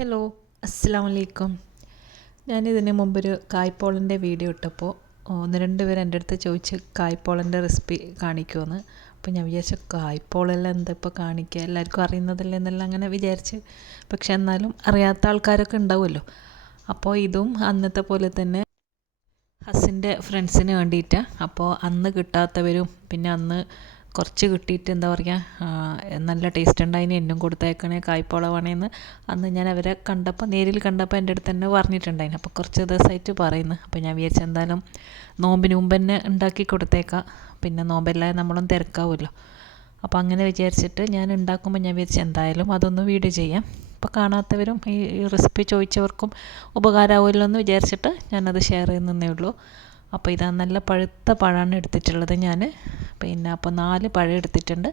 Hello, അസ്സലാമു അലൈക്കും. ഞാനിതിന് മുമ്പൊരു കായ്പോളൻ്റെ വീഡിയോ ഇട്ടപ്പോൾ ഒന്ന് രണ്ട് പേര് എൻ്റെ അടുത്ത് ചോദിച്ച് കായ്പോളൻ്റെ റെസിപ്പി കാണിക്കുമെന്ന്. അപ്പോൾ ഞാൻ വിചാരിച്ചു കായ്പോളെല്ലാം എന്താ ഇപ്പോൾ കാണിക്കുക, എല്ലാവർക്കും അറിയുന്നതല്ലേ എന്നെല്ലാം അങ്ങനെ വിചാരിച്ച്. പക്ഷെ എന്നാലും അറിയാത്ത ആൾക്കാരൊക്കെ ഉണ്ടാവുമല്ലോ. അപ്പോൾ ഇതും അന്നത്തെ പോലെ തന്നെ ഹസ്സിൻ്റെ ഫ്രണ്ട്സിന് വേണ്ടിയിട്ടാണ്. അപ്പോൾ അന്ന് കിട്ടാത്തവരും പിന്നെ അന്ന് കുറച്ച് കിട്ടിയിട്ട് എന്താ പറയുക, നല്ല ടേസ്റ്റ് ഉണ്ടായിന് എന്നും കൊടുത്തേക്കണേ കായ്പോള വേണേന്ന് അന്ന് ഞാൻ അവരെ കണ്ടപ്പോൾ നേരിൽ കണ്ടപ്പോൾ എൻ്റെ അടുത്ത് തന്നെ പറഞ്ഞിട്ടുണ്ടായിന്. അപ്പോൾ കുറച്ച് ദിവസമായിട്ട് പറയുന്നു. അപ്പോൾ ഞാൻ വിചാരിച്ചു എന്തായാലും നോമ്പിന് മുമ്പ് തന്നെ ഉണ്ടാക്കി കൊടുത്തേക്കാം, പിന്നെ നോമ്പെല്ലാം നമ്മളും തിരക്കാവുമല്ലോ. അപ്പോൾ അങ്ങനെ വിചാരിച്ചിട്ട് ഞാൻ ഉണ്ടാക്കുമ്പോൾ ഞാൻ വിചാരിച്ചു എന്തായാലും അതൊന്ന് വീഡിയോ ചെയ്യാം. അപ്പോൾ കാണാത്തവരും ഈ റെസിപ്പി ചോദിച്ചവർക്കും ഉപകാരമാവുമല്ലോ എന്ന് വിചാരിച്ചിട്ട് ഞാനത് ഷെയർ ചെയ്യുന്നതേ ഉള്ളൂ. അപ്പോൾ ഇതാ നല്ല പഴുത്ത പഴമാണ് എടുത്തിട്ടുള്ളത് ഞാൻ. പിന്നെ അപ്പോൾ 4 പഴം എടുത്തിട്ടുണ്ട്.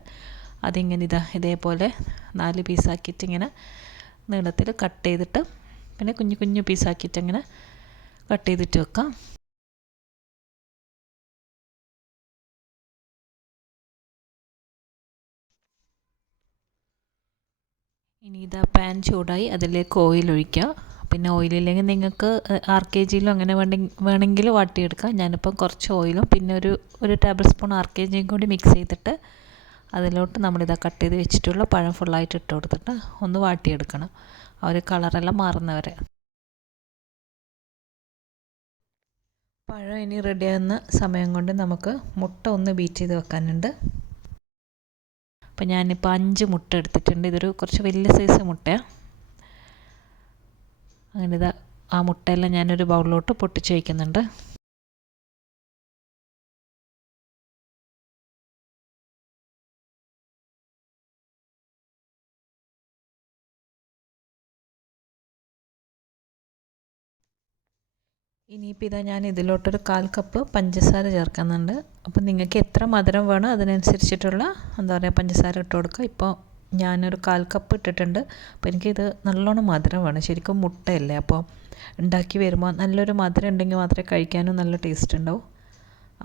അതിങ്ങനെ ഇതേപോലെ 4 പീസാക്കിയിട്ട് ഇങ്ങനെ നീളത്തിൽ കട്ട് ചെയ്തിട്ട് പിന്നെ കുഞ്ഞു കുഞ്ഞു പീസാക്കിയിട്ട് ഇങ്ങനെ കട്ട് ചെയ്തിട്ട് വെക്കാം. ഇനി ഇതാ പാൻ ചൂടായി അതിലേക്ക് ഓയിൽ ഒഴിക്കുക. പിന്നെ ഓയിലില്ലെങ്കിൽ നിങ്ങൾക്ക് RKGയിലും അങ്ങനെ വേണമെങ്കിൽ വാട്ടിയെടുക്കാം. ഞാനിപ്പം കുറച്ച് ഓയിലും പിന്നെ ഒരു ടേബിൾ സ്പൂൺ RKGയും കൂടി മിക്സ് ചെയ്തിട്ട് അതിലോട്ട് നമ്മളിതാ കട്ട് ചെയ്ത് വെച്ചിട്ടുള്ള പഴം ഫുള്ളായിട്ട് ഇട്ട് കൊടുത്തിട്ട് ഒന്ന് വാട്ടിയെടുക്കണം, ആ ഒരു കളറെല്ലാം മാറുന്നവരെ. പഴം ഇനി റെഡിയാകുന്ന സമയം കൊണ്ട് നമുക്ക് മുട്ട ഒന്ന് ബീറ്റ് ചെയ്ത് വെക്കാനുണ്ട്. അപ്പോൾ ഞാനിപ്പോൾ 5 മുട്ട എടുത്തിട്ടുണ്ട്. ഇതൊരു കുറച്ച് വലിയ സൈസ് മുട്ടയാണ്. അങ്ങനെ ആ മുട്ടയെല്ലാം ഞാനൊരു ബൗളിലോട്ട് പൊട്ടിച്ച് വയ്ക്കുന്നുണ്ട്. ഇനിയിപ്പോൾ ഞാൻ ഇതിലോട്ടൊരു 1/4 കപ്പ് പഞ്ചസാര ചേർക്കുന്നുണ്ട്. അപ്പോൾ നിങ്ങൾക്ക് എത്ര മധുരം വേണോ അതിനനുസരിച്ചിട്ടുള്ള എന്താ പറയുക പഞ്ചസാര ഇട്ട് കൊടുക്കുക. ഇപ്പോൾ ഞാനൊരു 1/4 കപ്പ് ഇട്ടിട്ടുണ്ട്. അപ്പോൾ എനിക്കിത് നല്ലോണം മധുരം വേണം, ശരിക്കും മുട്ടയല്ലേ, അപ്പോൾ ഉണ്ടാക്കി വരുമ്പോൾ നല്ലൊരു മധുരം ഉണ്ടെങ്കിൽ മാത്രമേ കഴിക്കാനും നല്ല ടേസ്റ്റ് ഉണ്ടാവും.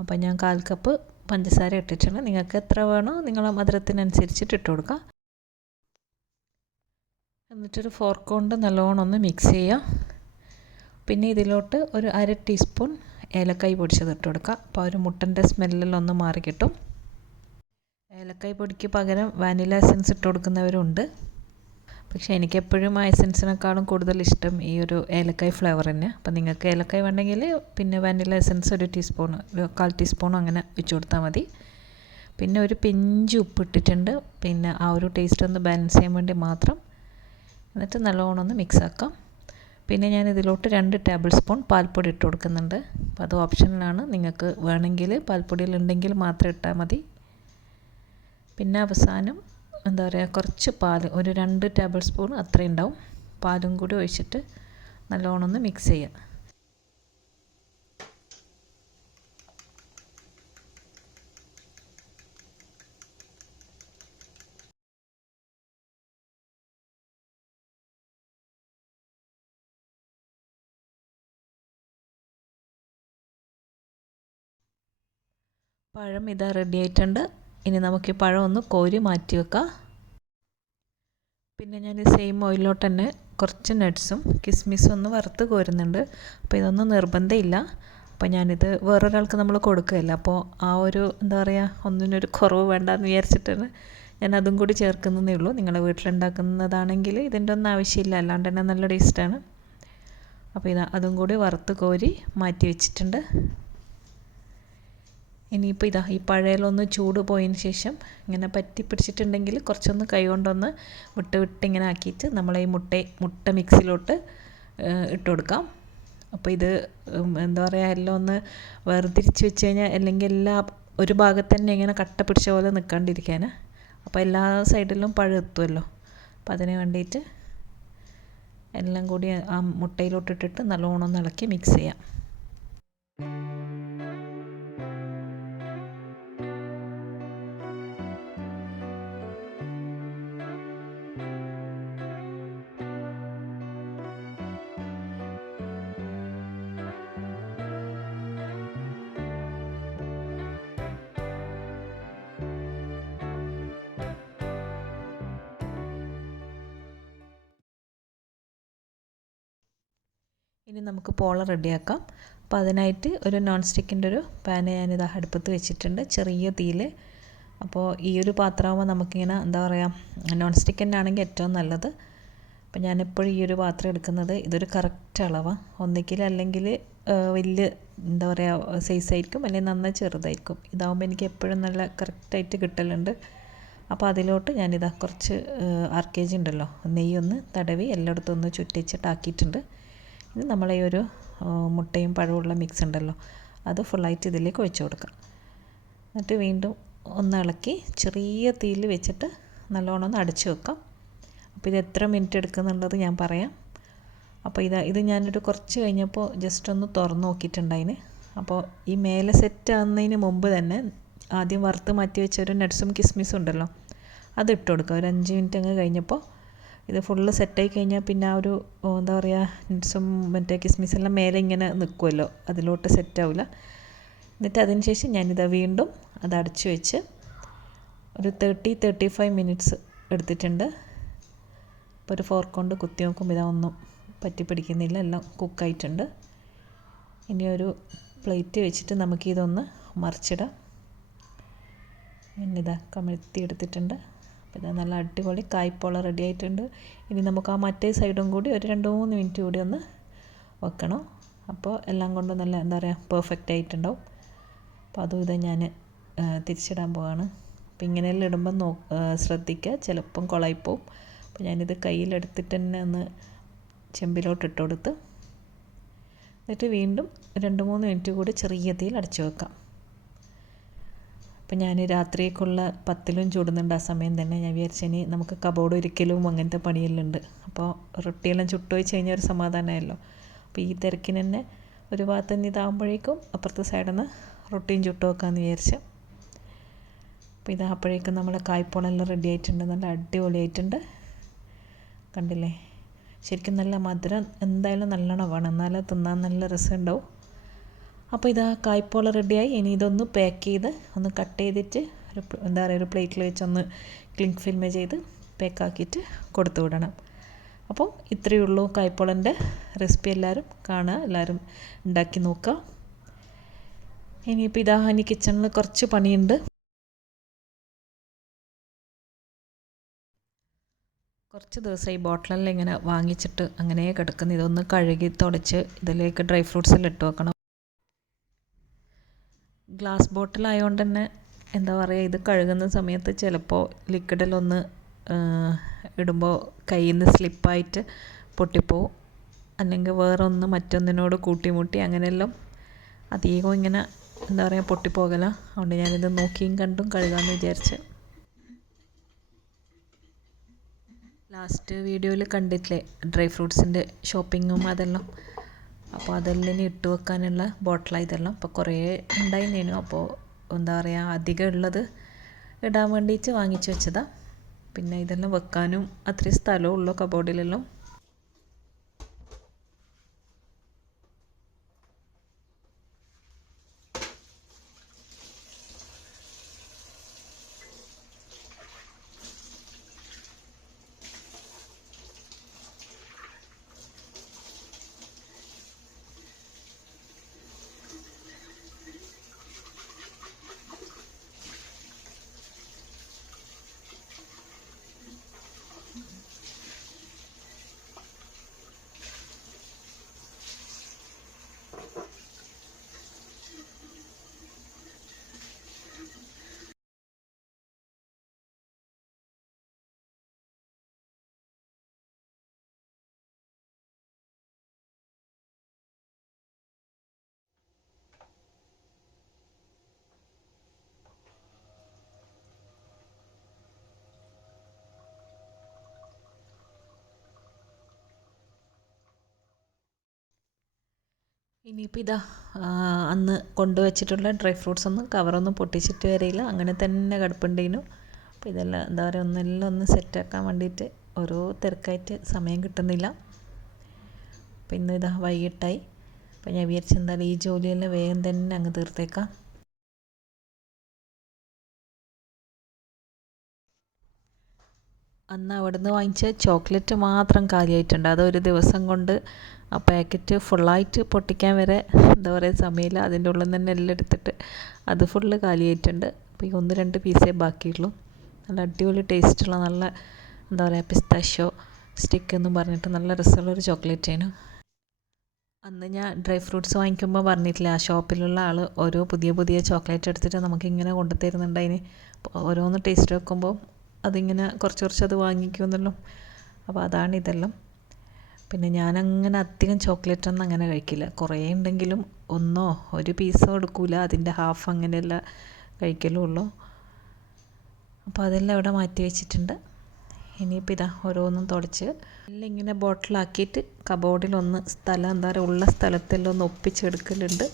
അപ്പോൾ ഞാൻ 1/4 കപ്പ് പഞ്ചസാര ഇട്ടിട്ടുണ്ട്. നിങ്ങൾക്ക് എത്ര വേണോ നിങ്ങളെ മധുരത്തിനനുസരിച്ചിട്ട് ഇട്ട് കൊടുക്കുക. എന്നിട്ടൊരു ഫോർക്ക് കൊണ്ട് നല്ലോണം ഒന്ന് മിക്സ് ചെയ്യാം. പിന്നെ ഇതിലോട്ട് ഒരു 1/2 ടീസ്പൂൺ ഏലക്കായ് പൊടിച്ചത് ഇട്ട് കൊടുക്കുക. അപ്പോൾ ഒരു മുട്ടൻ്റെ സ്മെല്ലെല്ലാം ഒന്ന് മാറി കിട്ടും. ഏലക്കായ് പൊടിക്ക് പകരം വാനില എസൻസ് ഇട്ട് കൊടുക്കുന്നവരുണ്ട്. പക്ഷേ എനിക്കെപ്പോഴും ആ എസൻസിനേക്കാളും കൂടുതൽ ഇഷ്ടം ഈ ഒരു ഏലക്കായ് ഫ്ലേവർ തന്നെ. അപ്പോൾ നിങ്ങൾക്ക് ഏലക്കായ് വേണമെങ്കിൽ പിന്നെ വാനില എസൻസ് ഒരു ടീസ്പൂൺ, ഒരു 1/4 ടീസ്പൂൺ അങ്ങനെ വെച്ച് കൊടുത്താൽ മതി. പിന്നെ ഒരു പിഞ്ച് ഉപ്പ് ഇട്ടിട്ടുണ്ട്, പിന്നെ ആ ഒരു ടേസ്റ്റ് ഒന്ന് ബാലൻസ് ചെയ്യാൻ വേണ്ടി മാത്രം. എന്നിട്ട് നല്ലോണം ഒന്ന് മിക്സ് ആക്കാം. പിന്നെ ഞാൻ ഇതിലോട്ട് 2 ടേബിൾ സ്പൂൺ പാൽപ്പൊടി ഇട്ട് കൊടുക്കുന്നുണ്ട്. അപ്പോൾ അത് ഓപ്ഷനിലാണ്, നിങ്ങൾക്ക് വേണമെങ്കിൽ പാൽപ്പൊടിയിലുണ്ടെങ്കിൽ മാത്രം ഇട്ടാൽ മതി. പിന്നെ അവസാനം എന്താ പറയുക കുറച്ച് പാൽ, ഒരു 2 ടേബിൾ സ്പൂൺ അത്രയും ഉണ്ടാവും, പാലും കൂടി ഒഴിച്ചിട്ട് നല്ലോണം ഒന്ന് മിക്സ് ചെയ്യുക. പഴം ഇതാ റെഡി ആയിട്ടുണ്ട്. ഇനി നമുക്ക് ഈ പഴം ഒന്ന് കോരി മാറ്റി വെക്കാം. പിന്നെ ഞാൻ ഈ സെയിം ഓയിലോട്ട് തന്നെ കുറച്ച് നട്ട്സും കിസ്മിസും ഒന്ന് വറുത്ത് കോരുന്നുണ്ട്. അപ്പോൾ ഇതൊന്നും നിർബന്ധമില്ല. അപ്പോൾ ഞാനിത് വേറൊരാൾക്ക് നമ്മൾ കൊടുക്കുകയല്ല, അപ്പോൾ ആ ഒരു എന്താ പറയുക ഒന്നിനൊരു കുറവ് വേണ്ടെന്ന് വിചാരിച്ചിട്ടാണ് ഞാൻ അതും കൂടി ചേർക്കുന്നതേ ഉള്ളൂ. നിങ്ങളുടെ വീട്ടിലുണ്ടാക്കുന്നതാണെങ്കിൽ ഇതിൻ്റെ ഒന്നും ആവശ്യമില്ല, അല്ലാണ്ട് തന്നെ നല്ല ടേസ്റ്റാണ്. അപ്പോൾ അതും കൂടി വറുത്ത് കോരി മാറ്റി വെച്ചിട്ടുണ്ട്. ഇനിയിപ്പോൾ ഈ പഴയിലൊന്ന് ചൂട് പോയതിന് ശേഷം ഇങ്ങനെ പറ്റി പിടിച്ചിട്ടുണ്ടെങ്കിൽ കുറച്ചൊന്ന് കൈ കൊണ്ടൊന്ന് വിട്ട് ഇങ്ങനെ ആക്കിയിട്ട് നമ്മളെ ഈ മുട്ട മിക്സിലോട്ട് ഇട്ട് കൊടുക്കാം. അപ്പോൾ ഇത് എന്താ പറയുക എല്ലാം ഒന്ന് വേർതിരിച്ച് വെച്ച് കഴിഞ്ഞാൽ അല്ലെങ്കിൽ എല്ലാം ഒരു ഭാഗത്ത് തന്നെ ഇങ്ങനെ കട്ട പിടിച്ച പോലെ നിൽക്കാണ്ടിരിക്കാൻ, അപ്പോൾ എല്ലാ സൈഡിലും പഴം എത്തുമല്ലോ. അപ്പോൾ അതിന് വേണ്ടിയിട്ട് എല്ലാം കൂടി ആ മുട്ടയിലോട്ടിട്ടിട്ട് നല്ലോണം ഒന്ന് ഇളക്കി മിക്സ് ചെയ്യാം. ഇനി നമുക്ക് പോള റെഡിയാക്കാം. അപ്പോൾ അതിനായിട്ട് ഒരു നോൺ സ്റ്റിക്കിൻ്റെ ഒരു പാന് ഞാനിത് അടുപ്പത്ത് വെച്ചിട്ടുണ്ട്, ചെറിയ തീയിൽ. അപ്പോൾ ഈ ഒരു പാത്രമാകുമ്പോൾ നമുക്കിങ്ങനെ എന്താ പറയുക, നോൺ സ്റ്റിക്ക് തന്നെ ആണെങ്കിൽ ഏറ്റവും നല്ലത്. അപ്പോൾ ഞാനെപ്പോഴും ഈ ഒരു പാത്രം എടുക്കുന്നത് ഇതൊരു കറക്റ്റ് അളവാണ്. ഒന്നിക്കിൽ അല്ലെങ്കിൽ വലിയ എന്താ പറയുക സൈസായിരിക്കും, അല്ലെങ്കിൽ നന്നായി ചെറുതായിരിക്കും. ഇതാകുമ്പോൾ എനിക്ക് എപ്പോഴും നല്ല കറക്റ്റായിട്ട് കിട്ടലുണ്ട്. അപ്പോൾ അതിലോട്ട് ഞാനിതാ കുറച്ച് RKG ഉണ്ടല്ലോ, നെയ്യൊന്ന് തടവി എല്ലായിടത്തും ഒന്ന് ചുറ്റിച്ചിട്ടാക്കിയിട്ടുണ്ട്. ഇനി നമ്മളെ ഈ ഒരു മുട്ടയും പഴമുള്ള മിക്സ് ഉണ്ടല്ലോ, അത് ഫുള്ളായിട്ട് ഇതിലേക്ക് ഒഴിച്ച് കൊടുക്കാം. എന്നിട്ട് വീണ്ടും ഒന്ന് ഇളക്കി ചെറിയ തീയിൽ വെച്ചിട്ട് നല്ലോണം ഒന്ന് അടച്ച് വെക്കാം. അപ്പോൾ ഇത് എത്ര മിനിറ്റ് എടുക്കുന്നുള്ളത് ഞാൻ പറയാം. അപ്പോൾ ഇത് ഞാനൊരു കുറച്ച് കഴിഞ്ഞപ്പോൾ ജസ്റ്റ് ഒന്ന് തുറന്ന് നോക്കിയിട്ടുണ്ടായിന്. അപ്പോൾ ഈ മേലെ സെറ്റ് ആകുന്നതിന് മുമ്പ് തന്നെ ആദ്യം വറുത്ത് മാറ്റി വെച്ച ഒരു നട്ട്സും കിസ്മിസും ഉണ്ടല്ലോ, അത് ഇട്ട് കൊടുക്കുക. ഒരു 5 മിനിറ്റ് അങ്ങ് കഴിഞ്ഞപ്പോൾ ഇത് ഫുള്ള് സെറ്റായി കഴിഞ്ഞാൽ പിന്നെ ആ ഒരു എന്താ പറയുക നട്ട്സും മറ്റേ കിസ്മിസെല്ലാം മേലെ ഇങ്ങനെ നിൽക്കുമല്ലോ, അതിലോട്ട് സെറ്റാവില്ല. എന്നിട്ട് അതിന് ശേഷം ഞാനിത് വീണ്ടും അത് അടച്ചു വെച്ച് ഒരു 30-35 മിനിറ്റ്സ് എടുത്തിട്ടുണ്ട്. അപ്പോൾ ഒരു ഫോർക്ക് കൊണ്ട് കുത്തി നോക്കുമ്പോൾ ഇതൊന്നും പറ്റി പിടിക്കുന്നില്ല, എല്ലാം കുക്കായിട്ടുണ്ട്. ഇനി ഒരു പ്ലേറ്റ് വെച്ചിട്ട് നമുക്കിതൊന്ന് മറിച്ചിടാം. ഇനിതാ കമഴ്ത്തി എടുത്തിട്ടുണ്ട്. അപ്പോൾ ഇതാ നല്ല അടിപൊളി കായ്പോള റെഡി ആയിട്ടുണ്ട്. ഇനി നമുക്ക് ആ മറ്റേ സൈഡും കൂടി ഒരു 2-3 മിനിറ്റ് കൂടി ഒന്ന് വെക്കണം. അപ്പോൾ എല്ലാം കൊണ്ടും നല്ല എന്താ പറയുക പെർഫെക്റ്റ് ആയിട്ടുണ്ടാവും. അപ്പോൾ അതും ഇത് ഞാൻ തിരിച്ചിടാൻ പോവാണ്. അപ്പോൾ ഇങ്ങനെയെല്ലാം ഇടുമ്പം ശ്രദ്ധിക്കുക, ചിലപ്പം കുളമായിപ്പോവും. അപ്പോൾ ഞാനിത് കയ്യിലെടുത്തിട്ട് തന്നെ ഒന്ന് ചെമ്പിലോട്ട് ഇട്ട് കൊടുത്ത് എന്നിട്ട് വീണ്ടും 2-3 മിനിറ്റ് കൂടി ചെറിയ തീയിൽ അടച്ചു വെക്കാം. അപ്പോൾ ഞാൻ രാത്രിക്കുള്ള പത്തിലും ചൂടുന്നുണ്ട്. ആ സമയം തന്നെ ഞാൻ വിചാരിച്ചിനി നമുക്ക് കബോർഡ് ഒരിക്കലും അങ്ങനത്തെ പണിയെല്ലാം ഉണ്ട്. അപ്പോൾ റൊട്ടിയെല്ലാം ചുട്ട് വെച്ച് കഴിഞ്ഞാൽ ഒരു സമാധാനമായല്ലോ. അപ്പോൾ ഈ തിരക്കിന് തന്നെ ഒരു ഭാഗത്ത് നിന്ന് ഇതാകുമ്പോഴേക്കും അപ്പുറത്തെ സൈഡിൽ നിന്ന് റൊട്ടിയും ചുട്ട് വെക്കാമെന്ന് വിചാരിച്ചു. അപ്പോൾ ഇതാകുമ്പോഴേക്കും നമ്മളെ കായ്പോളെല്ലാം റെഡി ആയിട്ടുണ്ട്, നല്ല അടിപൊളിയായിട്ടുണ്ട്. കണ്ടില്ലേ, ശരിക്കും നല്ല മധുരം എന്തായാലും നല്ലോണം വേണം, എന്നാലും തിന്നാൻ നല്ല രസമുണ്ടാവും. അപ്പോൾ ഇതാ കായ്പോള റെഡിയായി. ഇനി ഇതൊന്ന് പാക്ക് ചെയ്ത് ഒന്ന് കട്ട് ചെയ്തിട്ട് എന്താ പറയുക ഒരു പ്ലേറ്റിൽ വെച്ചൊന്ന് ക്ലിങ് ഫിൽം ചെയ്ത് പാക്കാക്കിയിട്ട് കൊടുത്തു വിടണം. അപ്പോൾ ഇത്രയേ ഉള്ളൂ കായ്പോളൻ്റെ റെസിപ്പി. എല്ലാവരും കാണുക, എല്ലാവരും ഉണ്ടാക്കി നോക്കുക. ഇനിയിപ്പോൾ ഇതാ ഇനി കിച്ചണിൽ കുറച്ച് പണിയുണ്ട്. കുറച്ച് ദിവസമായി ബോട്ടിലെല്ലാം ഇങ്ങനെ വാങ്ങിച്ചിട്ട് അങ്ങനെ കിടക്കുന്നു. ഇതൊന്ന് കഴുകി തുടച്ച് ഇതിലേക്ക് ഡ്രൈ ഫ്രൂട്ട്സ് എല്ലാം ഇട്ട് വെക്കണം. ഗ്ലാസ് ബോട്ടിലായതുകൊണ്ട് തന്നെ എന്താ പറയുക, ഇത് കഴുകുന്ന സമയത്ത് ചിലപ്പോൾ ലിക്വിഡിലൊന്ന് ഇടുമ്പോൾ കയ്യിൽ നിന്ന് സ്ലിപ്പായിട്ട് പൊട്ടിപ്പോവും, അല്ലെങ്കിൽ വേറൊന്ന് മറ്റൊന്നിനോട് കൂട്ടിമുട്ടി അങ്ങനെയെല്ലാം അധികം ഇങ്ങനെ എന്താ പറയുക പൊട്ടിപ്പോകല. അതുകൊണ്ട് ഞാനിത് നോക്കിയും കണ്ടും കഴുകാമെന്ന് വിചാരിച്ച്. ലാസ്റ്റ് വീഡിയോയിൽ കണ്ടിട്ടില്ലേ ഡ്രൈ ഫ്രൂട്ട്സിൻ്റെ ഷോപ്പിങ്ങും അതെല്ലാം. അപ്പോൾ അതെല്ലാം ഇനി ഇട്ട് വെക്കാനുള്ള ബോട്ടിലാണ് ഇതെല്ലാം. അപ്പോൾ കുറേ ഉണ്ടായിരുന്നു. അപ്പോൾ എന്താ പറയുക അധികം ഉള്ളത് ഇടാൻ വേണ്ടിയിട്ട് വാങ്ങിച്ച് വെച്ചതാണ്. പിന്നെ ഇതെല്ലാം വെക്കാനും അത്രയും സ്ഥലമേ ഉള്ളൂ കബോർഡിലെല്ലാം. ഇനിയിപ്പോൾ ഇതാ അന്ന് കൊണ്ടുവച്ചിട്ടുള്ള ഡ്രൈ ഫ്രൂട്ട്സ് ഒന്നും കവറൊന്നും പൊട്ടിച്ചിട്ട് വരില്ല, അങ്ങനെ തന്നെ കിടപ്പുണ്ടേനു. അപ്പോൾ ഇതെല്ലാം എന്താ പറയുക ഒന്നെല്ലാം ഒന്ന് സെറ്റാക്കാൻ വേണ്ടിയിട്ട് ഓരോ തിരക്കായിട്ട് സമയം കിട്ടുന്നില്ല. അപ്പോൾ ഇന്ന് ഇതാ വൈകിട്ടായി. അപ്പോൾ ഞാൻ വിചാരിച്ചു എന്തായാലും ഈ ജോലിയെല്ലാം വേഗം തന്നെ അങ്ങ് തീർത്തേക്കാം. അന്ന് അവിടുന്ന് വാങ്ങിച്ച ചോക്ലേറ്റ് മാത്രം കാലിയായിട്ടുണ്ട്. അതൊരു ദിവസം കൊണ്ട് ആ പാക്കറ്റ് ഫുള്ളായിട്ട് പൊട്ടിക്കാൻ വരെ എന്താ പറയുക സമയമില്ല. അതിൻ്റെ ഉള്ളിൽ നിന്ന് തന്നെ എല്ലാം എടുത്തിട്ട് അത് ഫുള്ള് കാലിയായിട്ടുണ്ട്. അപ്പോൾ ഈ 1-2 പീസേ ബാക്കിയുള്ളൂ. നല്ല അടിപൊളി ടേസ്റ്റുള്ള നല്ല എന്താ പറയുക പിസ്താഷ്യോ സ്റ്റിക്ക് എന്നും പറഞ്ഞിട്ട് നല്ല രസമുള്ളൊരു ചോക്ലേറ്റ് ആയിരുന്നു. അന്ന് ഞാൻ ഡ്രൈ ഫ്രൂട്ട്സ് വാങ്ങിക്കുമ്പോൾ പറഞ്ഞിട്ടില്ല, ആ ഷോപ്പിലുള്ള ആൾ ഓരോ പുതിയ പുതിയ ചോക്ലേറ്റ് എടുത്തിട്ട് നമുക്കിങ്ങനെ കൊണ്ടു തരുന്നുണ്ടതിന്. ഓരോന്ന് ടേസ്റ്റ് വെക്കുമ്പോൾ അതിങ്ങനെ കുറച്ച് കുറച്ച് അത് വാങ്ങിക്കുമെന്നല്ലോ. അപ്പോൾ അതാണ് ഇതെല്ലാം. പിന്നെ ഞാനങ്ങനെ അധികം ചോക്ലേറ്റൊന്നും അങ്ങനെ കഴിക്കില്ല. കുറേ ഉണ്ടെങ്കിലും ഒന്നോ ഒരു പീസോ എടുക്കില്ല, അതിൻ്റെ ഹാഫ് അങ്ങനെയല്ല കഴിക്കലുള്ളൂ. അപ്പോൾ അതെല്ലാം ഇവിടെ മാറ്റി വെച്ചിട്ടുണ്ട്. ഇനിയിപ്പോൾ ഇതാ ഓരോന്നും തുടച്ച് എല്ലാം ഇങ്ങനെ ബോട്ടിലാക്കിയിട്ട് കബോർഡിലൊന്ന് സ്ഥലം എന്താ പറയുക ഉള്ള സ്ഥലത്തെല്ലാം ഒന്ന് ഒപ്പിച്ചെടുക്കലുണ്ട്.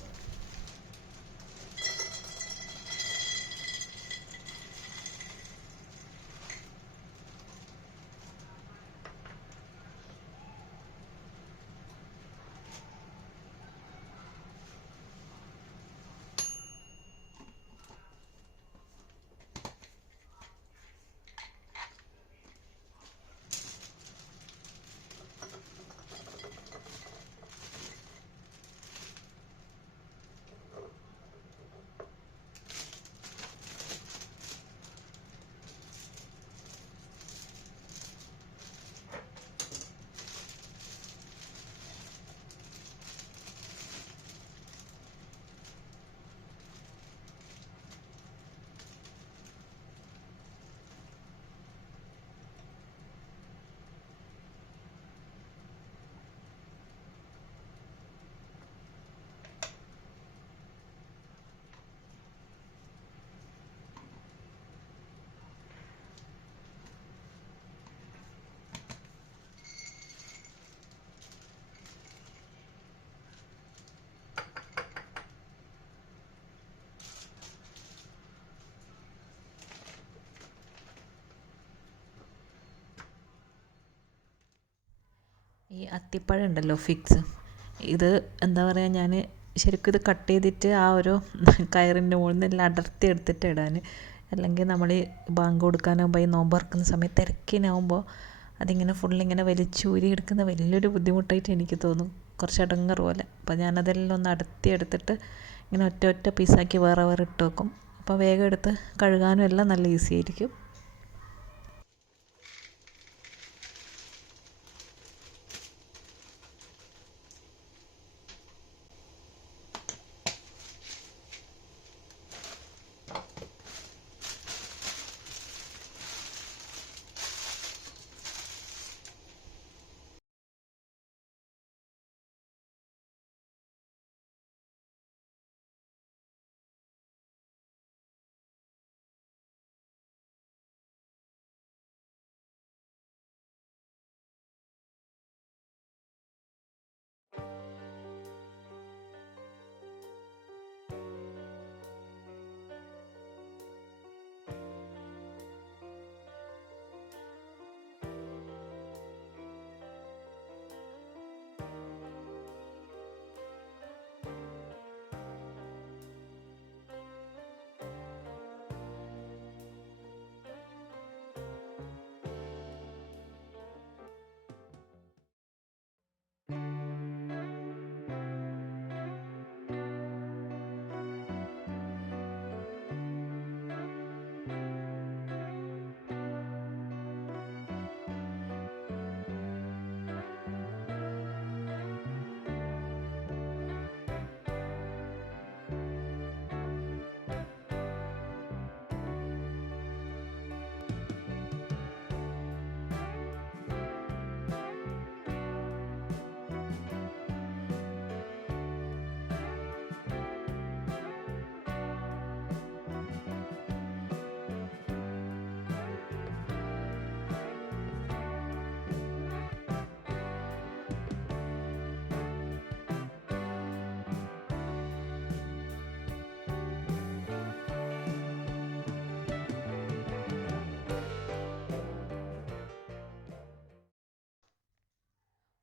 ഈ അത്തിപ്പഴം ഉണ്ടല്ലോ ഫിക്സ്, ഇത് എന്താ പറയുക, ഞാൻ ശരിക്കും ഇത് കട്ട് ചെയ്തിട്ട് ആ ഒരു കയറിൻ്റെ മുകളിൽ നിന്ന് എല്ലാം അടർത്തി എടുത്തിട്ട് ഇടാൻ. അല്ലെങ്കിൽ നമ്മൾ ഈ ബാങ്ക് കൊടുക്കാനാകുമ്പോൾ ഈ നോമ്പ് തുറക്കുന്ന സമയത്ത് തിരക്കിനാകുമ്പോൾ അതിങ്ങനെ ഫുള്ളിങ്ങനെ വലിച്ചൂരി എടുക്കുന്ന വലിയൊരു ബുദ്ധിമുട്ടായിട്ട് എനിക്ക് തോന്നും, കുറച്ച് അടങ്ങറ് പോലെ. അപ്പോൾ ഞാനതെല്ലാം ഒന്ന് അടർത്തി എടുത്തിട്ട് ഇങ്ങനെ ഒറ്റ ഒറ്റ പീസാക്കി വേറെ വേറെ ഇട്ട് വെക്കും. അപ്പോൾ വേഗം എടുത്ത് കഴുകാനും എല്ലാം നല്ല ഈസി ആയിരിക്കും.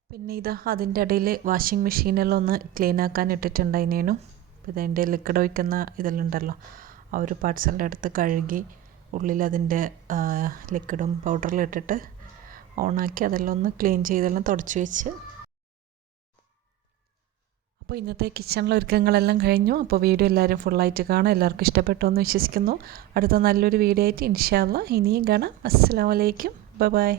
പിന്നെ ഇതാ അതിൻ്റെ ഇടയിൽ വാഷിംഗ് മെഷീനെല്ലാം ഒന്ന് ക്ലീൻ ആക്കാൻ ഇട്ടിട്ടുണ്ടായിനേനു. പിന്നെ അതിൻ്റെ ലിക്വിഡ് ഒഴിക്കുന്ന ഇതെല്ലാം ഉണ്ടല്ലോ, ആ ഒരു പാർട്സെല്ലാം എടുത്ത് കഴുകി ഉള്ളിൽ അതിൻ്റെ ലിക്വിഡും പൗഡറിലും ഇട്ടിട്ട് ഓണാക്കി അതെല്ലാം ഒന്ന് ക്ലീൻ ചെയ്തെല്ലാം തുടച്ച് വെച്ച് അപ്പോൾ ഇന്നത്തെ കിച്ചണിലെ ഒരുക്കങ്ങളെല്ലാം കഴിഞ്ഞു. അപ്പോൾ വീഡിയോ എല്ലാവരും ഫുള്ളായിട്ട് കാണാം. എല്ലാവർക്കും ഇഷ്ടപ്പെട്ടു എന്ന് വിശ്വസിക്കുന്നു. അടുത്ത നല്ലൊരു വീഡിയോ ആയിട്ട് ഇൻഷാ അല്ലാഹ് ഇനിയും കാണാം. അസ്സലാമു അലൈക്കും. ബൈ.